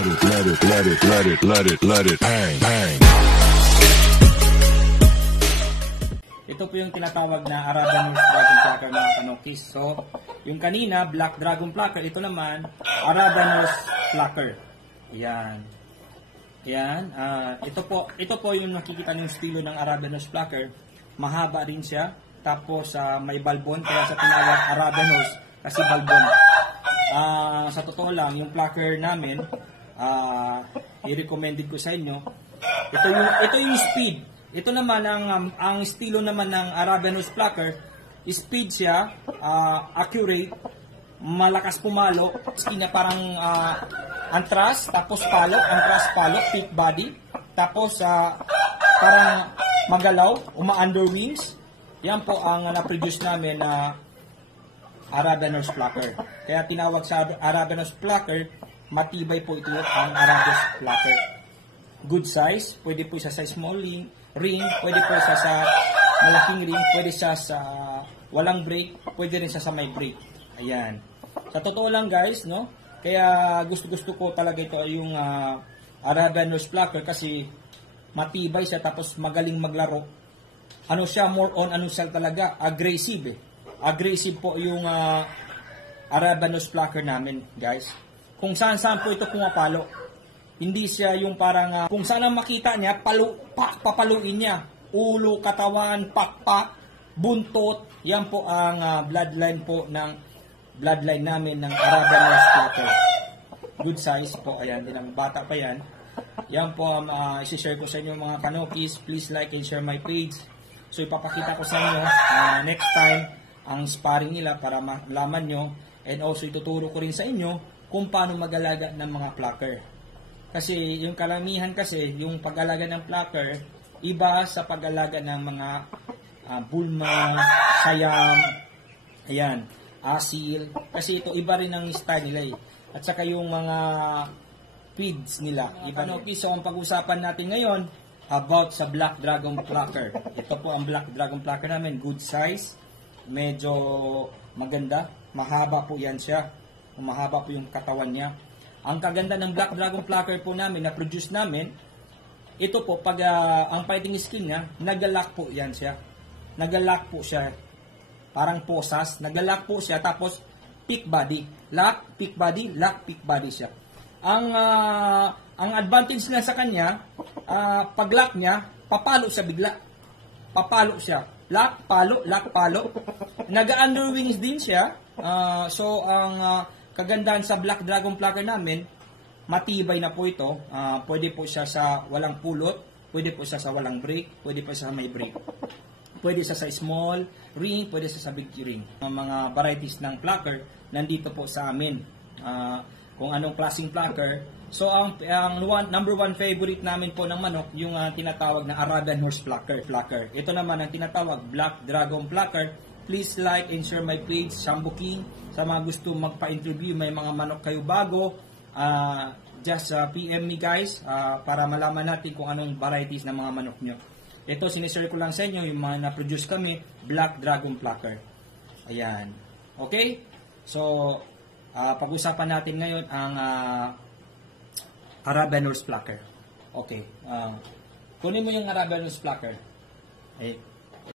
let it bang, bang. Ito po yung tinatawag na Arabian Horse Dragon Plucker mga kanokis. So, yung kanina, Black Dragon Plucker. Ito naman, Arabian Horse Plucker. Yan. Yan. Ito po yung nakikita ng estilo ng Arabian Horse Plucker. Mahaba rin siya. Tapos, may balbon. Kaya sa tinawag Arabian Horse, kasi balbon. Sa totoo lang, yung plucker namin, i-recommended ko sa inyo. Ito yung speed. Ito naman, ang estilo naman ng Arabian Horse Plucker, speed siya, accurate, malakas pumalo, kanya parang antras, tapos palok, peak body, tapos parang magalaw, uma-underwings. Yan po ang na-produce namin na Arabian Horse Plucker. Kaya tinawag sa Arabian Horse Plucker, matibay po ito ang Arabian Horse Plucker. Good size, pwede po siya sa small ring, pwede po siya sa malaking ring, pwede siya sa walang brake, pwede rin siya sa may brake. Ayan. Sa totoo lang guys, no? Kaya gusto ko talaga ito yung Arabian Horse Plucker kasi matibay siya tapos magaling maglaro. Ano siya, more on ano siya talaga, aggressive. Aggressive po yung Arabian Horse Plucker namin, guys. Kung saan po ito pumapalo. Hindi siya yung parang kung saan ang makita niya, papaluin niya. Ulo, katawan, pakpak, buntot. Yan po ang bloodline po ng bloodline namin ng Arabian Horse Plucker. Good size po. Ayan, din ang bata pa yan. Yan po isi-share ko sa inyo mga kanokis. Please like and share my page. So ipapakita ko sa inyo next time ang sparring nila para malaman nyo. And also ituturo ko rin sa inyo kung paano mag-alaga ng mga plucker. Kasi yung kalamihan kasi, yung pag-alaga ng plucker, iba sa pag-alaga ng mga bulma, sayam, ayan, asil. Kasi ito, iba rin ang style nila eh. At saka yung mga feeds nila. Iba no? So, ang pag-usapan natin ngayon, about sa Black Dragon Plucker. Ito po ang Black Dragon Plucker namin. Good size. Medyo maganda. Mahaba po yan siya. Mahaba po yung katawan niya. Ang kaganda ng Black Dragon Plucker po namin, na-produce namin, ito po, pag ang fighting skin niya, nag-lock po yan siya. Nag-lock po siya. Parang posas. Nag-lock po siya, tapos peak body. Lock, peak body, lock, peak body siya. Ang advantage na sa kanya, pag lock niya, papalo siya bigla. Papalo siya. Lock, palo, lock, palo. Nag-underwings din siya. So, ang kagandahan sa Black Dragon Plucker namin, matibay na po ito. Pwede po siya sa walang pulot, pwede po siya sa walang brake, pwede po siya sa may brake. Pwede siya sa small ring, pwede siya sa big ring. Ang mga varieties ng plucker, nandito po sa amin. Kung anong klaseng plucker. So, ang number one favorite namin po ng manok, yung tinatawag na Arabian Horse Plucker. Ito naman ang tinatawag Black Dragon Plucker. Please like and share my page, Shambo King. Sa mga gusto magpa-interview, may mga manok kayo bago, just PM me guys, para malaman natin kung anong varieties ng mga manok nyo. Ito, sinishare ko lang sa inyo, yung mga na-produce kami, Black Dragon Plucker. Ayan. Okay? So, pag-usapan natin ngayon ang Arabian Horse Plucker. Okay. Kunin mo yung Arabian Horse Plucker.